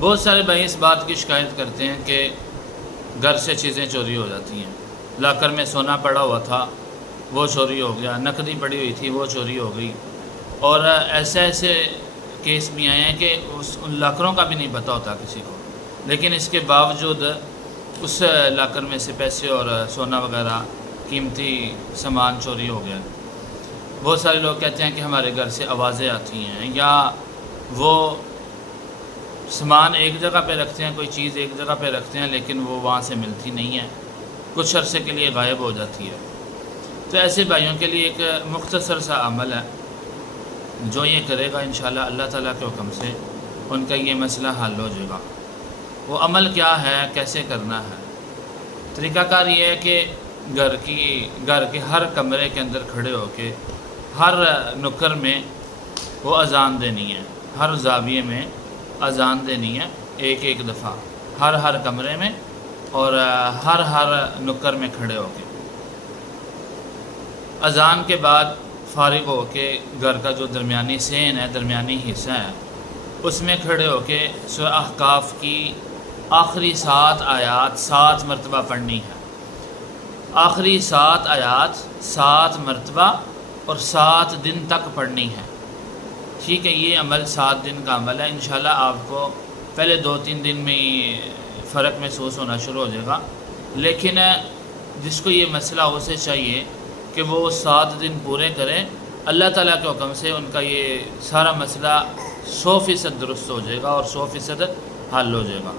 بہت سارے بھائی اس بات کی شکایت کرتے ہیں کہ گھر سے چیزیں چوری ہو جاتی ہیں۔ لاکر میں سونا پڑا ہوا تھا وہ چوری ہو گیا، نقدی پڑی ہوئی تھی وہ چوری ہو گئی، اور ایسے کیس بھی آئے ہیں کہ ان لاکروں کا بھی نہیں پتہ ہوتا کسی کو، لیکن اس کے باوجود اس لاکر میں سے پیسے اور سونا وغیرہ قیمتی سامان چوری ہو گیا۔ بہت سارے لوگ کہتے ہیں کہ ہمارے گھر سے آوازیں آتی ہیں، یا وہ سامان ایک جگہ پہ رکھتے ہیں، کوئی چیز ایک جگہ پہ رکھتے ہیں لیکن وہ وہاں سے ملتی نہیں ہے، کچھ عرصے کے لیے غائب ہو جاتی ہے۔ تو ایسے بھائیوں کے لیے ایک مختصر سا عمل ہے، جو یہ کرے گا انشاءاللہ اللہ تعالیٰ کے حکم سے ان کا یہ مسئلہ حل ہو جائے گا۔ وہ عمل کیا ہے، کیسے کرنا ہے؟ طریقہ کار یہ ہے کہ گھر کے ہر کمرے کے اندر کھڑے ہو کے ہر نکر میں وہ اذان دینی ہے، ہر زاویے میں اذان دینی ہے ایک دفعہ، ہر کمرے میں اور ہر نکر میں کھڑے ہو کے۔ اذان کے بعد فارغ ہو کے گھر کا جو درمیانی صحن ہے، درمیانی حصہ ہے، اس میں کھڑے ہو کے سورہ احقاف کی آخری 7 آیات 7 مرتبہ پڑھنی ہے۔ آخری 7 آیات 7 مرتبہ اور 7 دن تک پڑھنی ہے۔ ٹھیک ہے، یہ عمل 7 دن کا عمل ہے۔ انشاءاللہ آپ کو پہلے 2-3 دن میں فرق محسوس ہونا شروع ہو جائے گا، لیکن جس کو یہ مسئلہ ہو اسے چاہیے کہ وہ 7 دن پورے کریں، اللہ تعالیٰ کے حکم سے ان کا یہ سارا مسئلہ 100% درست ہو جائے گا اور 100% حل ہو جائے گا۔